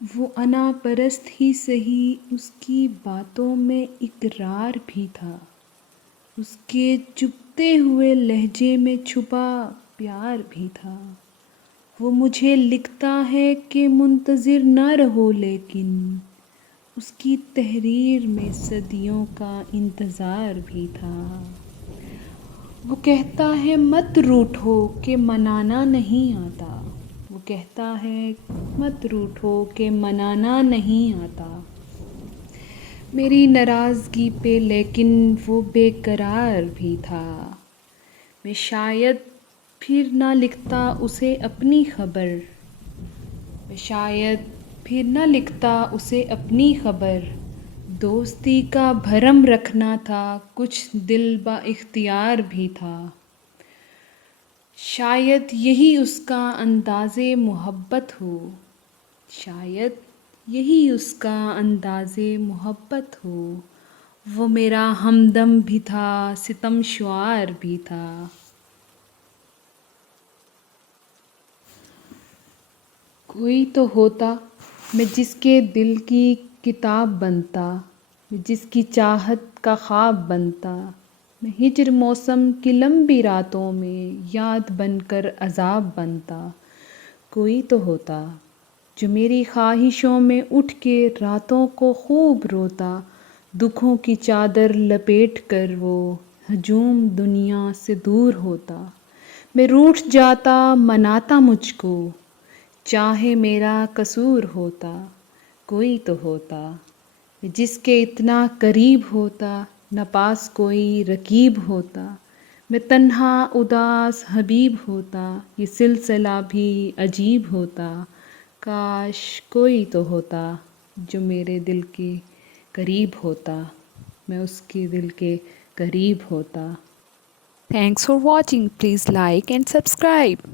وہ انا پرست ہی سہی، اس کی باتوں میں اقرار بھی تھا، اس کے چبھتے ہوئے لہجے میں چھپا پیار بھی تھا۔ وہ مجھے لکھتا ہے کہ منتظر نہ رہو، لیکن اس کی تحریر میں صدیوں کا انتظار بھی تھا۔ وہ کہتا ہے مت روٹھو کہ منانا نہیں آتا، وہ کہتا ہے مت روٹھو کہ منانا نہیں آتا، میری ناراضگی پہ لیکن وہ بے قرار بھی تھا۔ میں شاید پھر نہ لکھتا اسے اپنی خبر، میں شاید پھر نہ لکھتا اسے اپنی خبر، دوستی کا بھرم رکھنا تھا، کچھ دل با اختیار بھی تھا۔ شاید یہی اس کا انداز محبت ہو، شاید یہی اس کا انداز محبت ہو، وہ میرا ہمدم بھی تھا، ستم شعار بھی تھا۔ کوئی تو ہوتا میں جس کے دل کی کتاب بنتا، میں جس کی چاہت کا خواب بنتا، میں ہجر موسم کی لمبی راتوں میں یاد بن کر عذاب بنتا۔ کوئی تو ہوتا جو میری خواہشوں میں اٹھ کے راتوں کو خوب روتا، دکھوں کی چادر لپیٹ کر وہ ہجوم دنیا سے دور ہوتا۔ میں روٹھ جاتا مناتا مجھ کو، چاہے میرا قصور ہوتا۔ کوئی تو ہوتا جس کے اتنا قریب ہوتا، نہ پاس کوئی رقیب ہوتا، میں تنہا اداس حبیب ہوتا، یہ سلسلہ بھی عجیب ہوتا۔ کاش کوئی تو ہوتا جو میرے دل کے قریب ہوتا، میں اس کے دل کے قریب ہوتا۔ Thanks for watching. Please like and subscribe.